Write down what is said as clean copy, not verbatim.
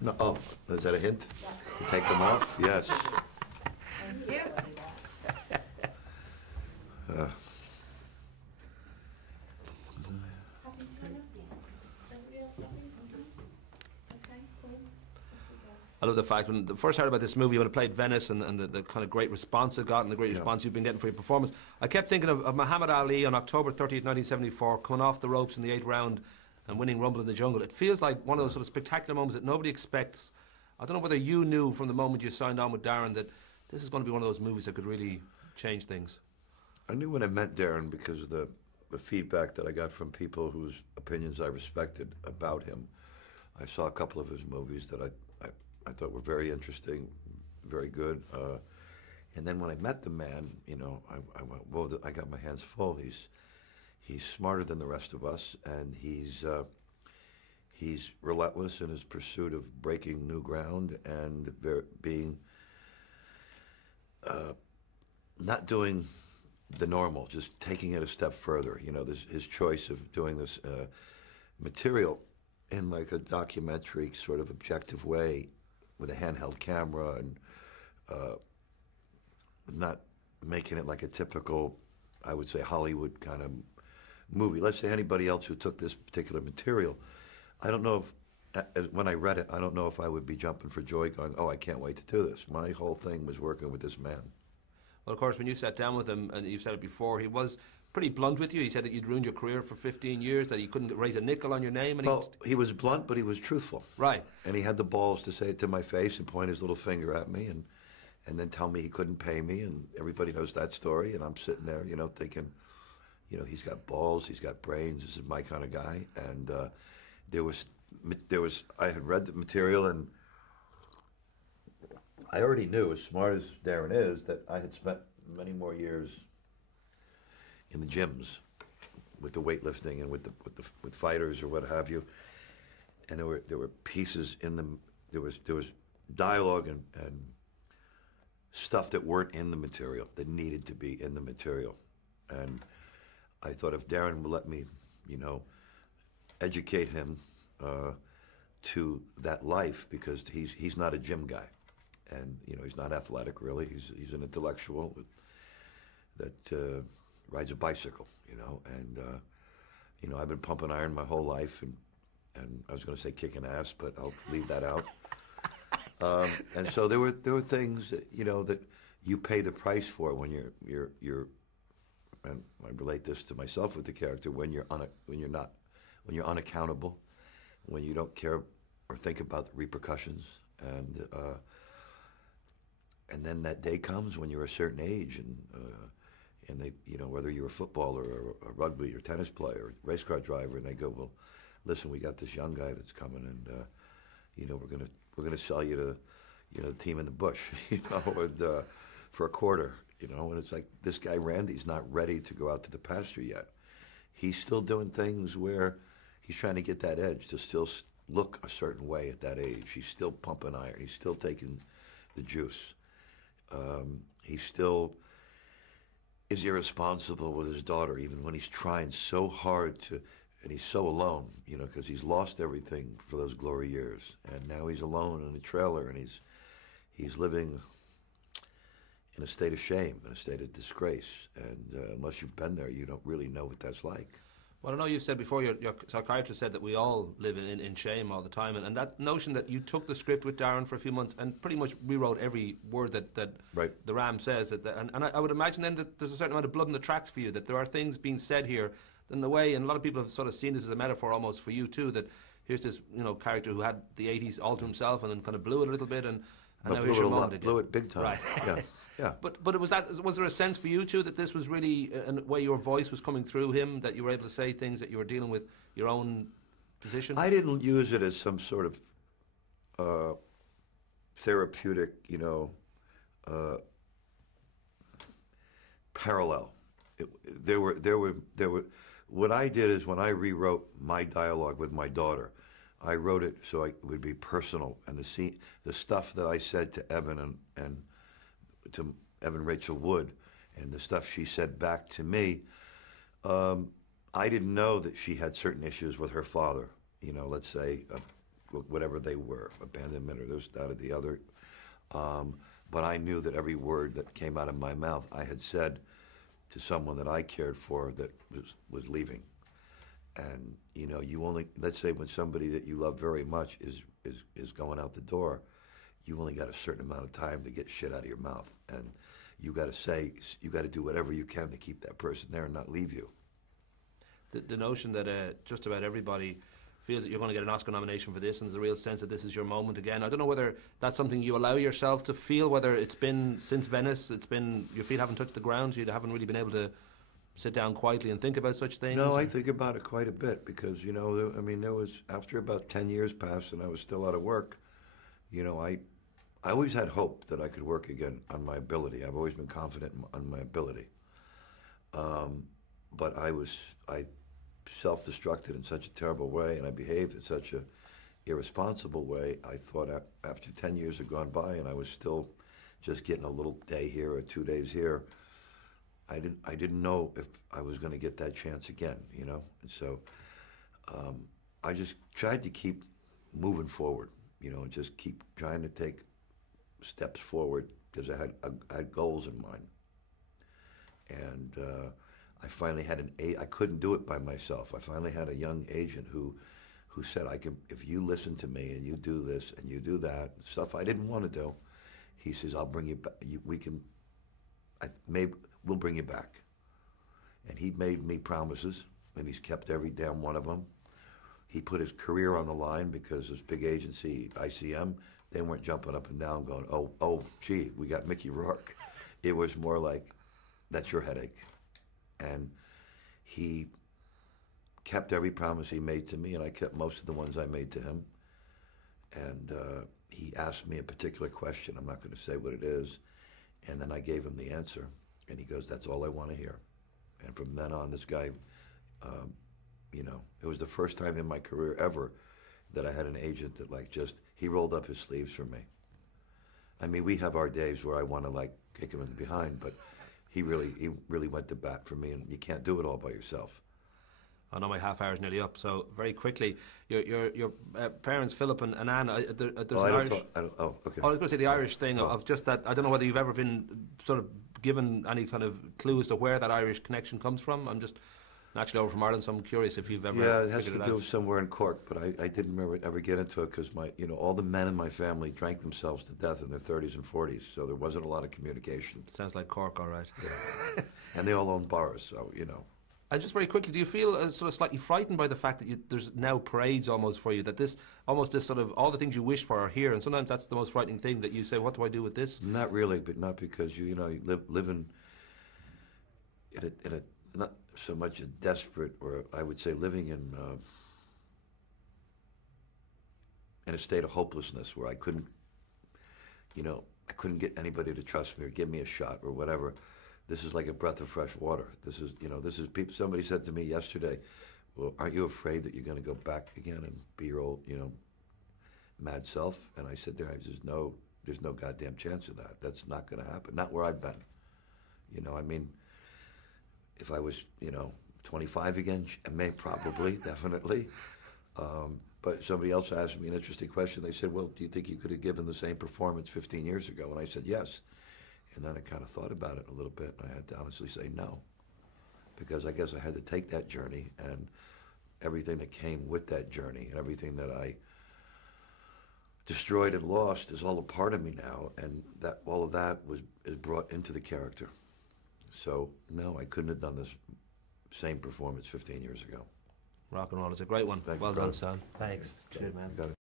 No, oh, is that a hint? Yeah. Take them off? Yes. Thank you. I love the fact when I first heard about this movie, when it played Venice and the kind of great response it got and the great response you've been getting for your performance, I kept thinking of Muhammad Ali on October 30th, 1974, coming off the ropes in the 8th round and winning Rumble in the Jungle. It feels like one of those sort of spectacular moments that nobody expects. I don't know whether you knew from the moment you signed on with Darren that this is going to be one of those movies that could really change things. I knew when I met Darren because of the feedback that I got from people whose opinions I respected about him. I saw a couple of his movies that I thought were very interesting, very good. And then when I met the man, you know, I went, whoa, I got my hands full. He's smarter than the rest of us, and he's relentless in his pursuit of breaking new ground and being not doing the normal, just taking it a step further. You know, his choice of doing this material in like a documentary sort of objective way with a handheld camera and not making it like a typical, I would say, Hollywood kind of movie. Let's say anybody else who took this particular material, I don't know if, when I read it, I don't know if I would be jumping for joy going, oh, I can't wait to do this. My whole thing was working with this man. Well, of course, when you sat down with him, and you've said it before, he was pretty blunt with you. He said that you'd ruined your career for 15 years, that you couldn't raise a nickel on your name. And well, he was blunt, but he was truthful. Right. And he had the balls to say it to my face and point his little finger at me and then tell me he couldn't pay me, and everybody knows that story. And I'm sitting there, you know, thinking, you know, he's got balls, he's got brains, this is my kind of guy. And there was, I had read the material, and I already knew, as smart as Darren is, that I had spent many more years in the gyms with the weightlifting and with fighters or what have you. And there were pieces in them. There was dialogue and stuff that weren't in the material that needed to be in the material. And I thought if Darren would let me, you know, educate him to that life, because he's not a gym guy. And, you know, he's not athletic, really. He's an intellectual that rides a bicycle, you know. And, you know, I've been pumping iron my whole life, and I was going to say kicking ass, but I'll leave that out. And so there were things that, you know, that you pay the price for when you're and I relate this to myself with the character, when you're unaccountable, when you don't care or think about the repercussions. And then that day comes when you're a certain age, and they, you know, whether you're a footballer or a rugby or tennis player or race car driver, and they go, well, listen, we got this young guy that's coming, and you know, we're gonna sell you to, you know, the team in the bush, you know, and, for a quarter, you know. And it's like, this guy Randy's not ready to go out to the pasture yet. He's still doing things where he's trying to get that edge to still look a certain way at that age. He's still pumping iron. He's still taking the juice. He still is irresponsible with his daughter, even when he's trying so hard to, and he's so alone, you know, because he's lost everything for those glory years. And now he's alone in a trailer, and he's living in a state of shame, in a state of disgrace. And unless you've been there, you don't really know what that's like. Well, I know you've said before, your psychiatrist said that we all live in shame all the time, and that notion that you took the script with Darren for a few months and pretty much rewrote every word that right. the Ram says, and I would imagine then that there's a certain amount of blood in the tracks for you, that there are things being said here in the way, and a lot of people have sort of seen this as a metaphor almost for you too, that here's this, you know, character who had the 80s all to himself and then kind of blew it a little bit, and now here's your moment again. Blew it big time. Right. Yeah. Yeah. But was there a sense for you too that this was really a way your voice was coming through him, that you were able to say things, that you were dealing with your own position? I didn't use it as some sort of therapeutic, you know, parallel. There were. What I did is, when I rewrote my dialogue with my daughter, I wrote it so it would be personal, and the stuff that I said to Evan and to Evan Rachel Wood, and the stuff she said back to me, I didn't know that she had certain issues with her father. You know, let's say whatever they were, abandonment or this, that, or the other. But I knew that every word that came out of my mouth, I had said to someone that I cared for that was leaving. And you only, let's say when somebody that you love very much is going out the door, you only got a certain amount of time to get shit out of your mouth, and you got to do whatever you can to keep that person there and not leave you. The notion that just about everybody feels that you're going to get an Oscar nomination for this, and there's a real sense that this is your moment again. I don't know whether that's something you allow yourself to feel, whether it's been since Venice, your feet haven't touched the ground, so you haven't really been able to sit down quietly and think about such things. No, I think about it quite a bit because, there was, after about 10 years passed and I was still out of work, I always had hope that I could work again on my ability. I've always been confident on my ability. But I self-destructed in such a terrible way, and I behaved in such a irresponsible way. I thought after 10 years had gone by and I was still just getting a little day here or 2 days here, I didn't know if I was going to get that chance again, And so I just tried to keep moving forward, and just keep trying to take steps forward because I had goals in mind. And I finally had I couldn't do it by myself. I finally had a young agent who said, if you listen to me and you do this and you do that, stuff I didn't want to do, he says, I'll bring you back. We'll bring you back. And he made me promises, and he's kept every damn one of them. He put his career on the line because this big agency, ICM, they weren't jumping up and down going, oh, gee, we got Mickey Rourke. It was more like, that's your headache. And he kept every promise he made to me, and I kept most of the ones I made to him. And he asked me a particular question. I'm not going to say what it is. And then I gave him the answer. And he goes, that's all I want to hear. And from then on, this guy, it was the first time in my career ever that I had an agent that he rolled up his sleeves for me. I mean, we have our days where I want to kick him in the behind, but he really went to bat for me, and you can't do it all by yourself. I know my half hour is nearly up, so very quickly, your parents, Philip and Anne, there's an Irish... okay. I was going to say the Irish thing of just that. I don't know whether you've ever been sort of given any kind of clue as to where that Irish connection comes from. I'm just naturally over from Ireland, so I'm curious if you've ever it has to do with somewhere in Cork, but I didn't ever get into it because all the men in my family drank themselves to death in their 30s and 40s, so there wasn't a lot of communication. Sounds like Cork, all right. Yeah. And they all own bars, so And just very quickly, do you feel sort of slightly frightened by the fact that there's now parades almost for you, that this sort of, all the things you wish for are here, and sometimes that's the most frightening thing, that you say, what do I do with this? Not really, but not because you live in a not so much a desperate, or I would say living in a state of hopelessness where I couldn't get anybody to trust me or give me a shot or whatever. This is like a breath of fresh water. This is people. Somebody said to me yesterday, well, aren't you afraid that you're going to go back again and be your old, mad self? And I said there's no goddamn chance of that. That's not going to happen. Not where I've been. I mean, if I was, 25 again, I may probably, definitely. But somebody else asked me an interesting question. They said, well, do you think you could have given the same performance 15 years ago? And I said, yes. And then I kind of thought about it a little bit, and I had to honestly say no. Because I guess I had to take that journey, and everything that came with that journey, and everything that I destroyed and lost is all a part of me now, and that all of that is brought into the character. So, no, I couldn't have done this same performance 15 years ago. Rock and roll is a great one. Thank well you, done, brother. son. Thanks. Cheers, man. Got it.